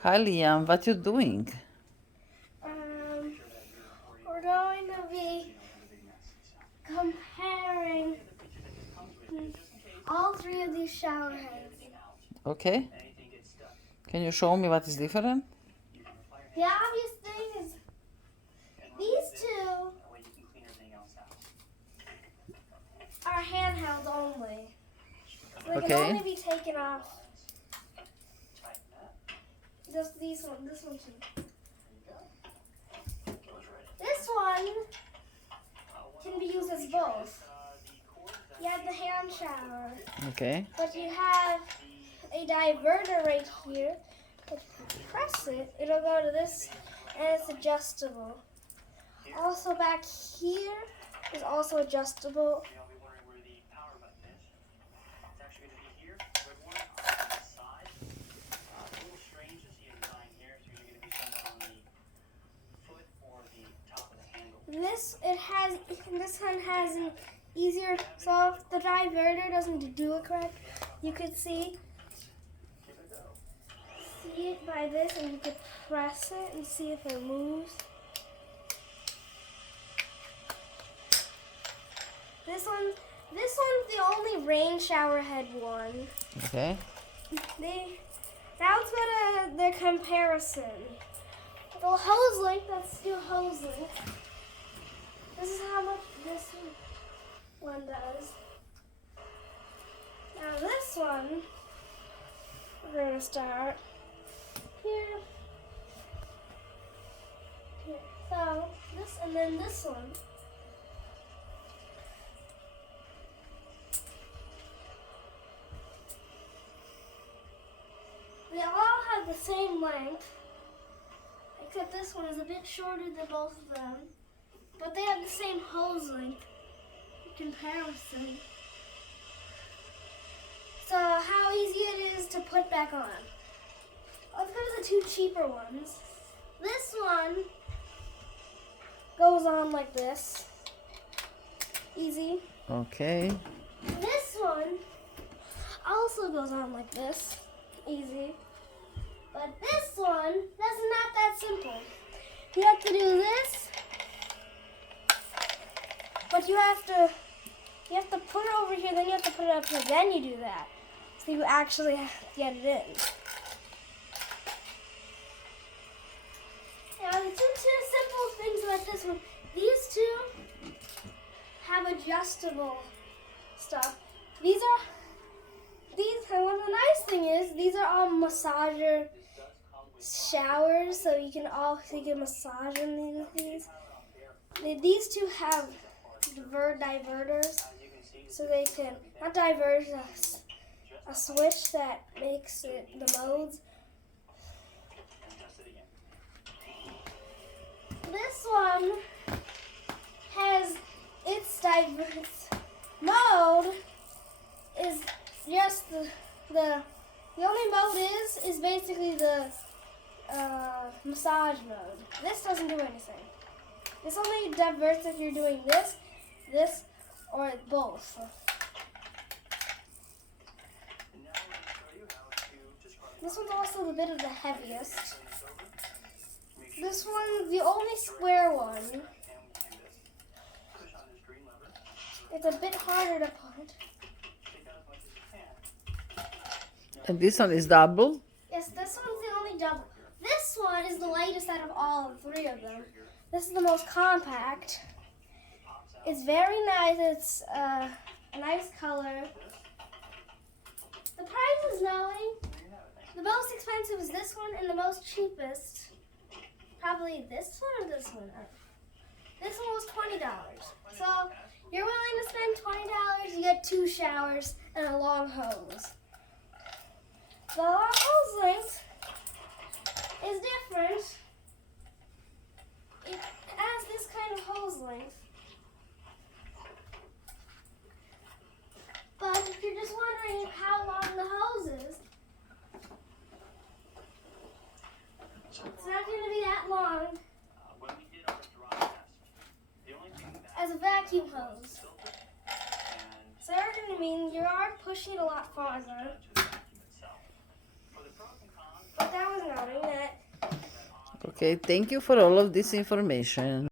Hi, Liam. What you doing? We're going to be comparing all three of these shower heads. Okay. Can you show me what is different? The obvious thing is these two are handheld only. So they can Okay. only be taken off. This one too. This one can be used as both. You have the hand shower, Okay. but you have a diverter right here. If you press it, it'll go to this, and it's adjustable. Also back here is also adjustable. This one has an easier, so if the diverter doesn't do it correct, you could see it by this, and you could press it and see if it moves. This one's the only rain shower head one. Okay. Now let's go to the comparison. The hose length, let's do hose length. This is how much this one does. Now this one, we're going to start here. So this and then this one. They all have the same length, except this one is a bit shorter than both of them. But they have the same hose length comparison. So how easy it is to put back on. Let's go to the two cheaper ones. This one goes on like this. Easy. Okay. This one also goes on like this. Easy. But this one, that's not that simple. You have to do this, but you have to put it over here, then you have to put it up here, then you do that. So you actually have to get it in. Now, the two simple things about this one, these two have adjustable stuff. And what the nice thing is, these are all massager showers, so you can massage in these. These two have diverters, so they can, not diverters, a switch that makes it the modes. This one has its mode is just the only mode is basically the massage mode. This doesn't do anything. This only diverts if you're doing this, or both. This one's also a bit of the heaviest. This one's the only square one. It's a bit harder to put. And this one is double? Yes, this one's the only double. This one is the lightest out of all three of them. This is the most compact. It's very nice. It's a nice color. The price is knowing. The most expensive is this one, and the most cheapest, probably this one or this one. This one was $20. So you're willing to spend $20, you get 2 showers and a long hose. The long hose length is different. It has this kind of hose length. But if you're just wondering how long the hose is, it's not going to be that long as a vacuum hose. So you're going to mean you are pushing it a lot farther. But that was naughty. Okay, thank you for all of this information.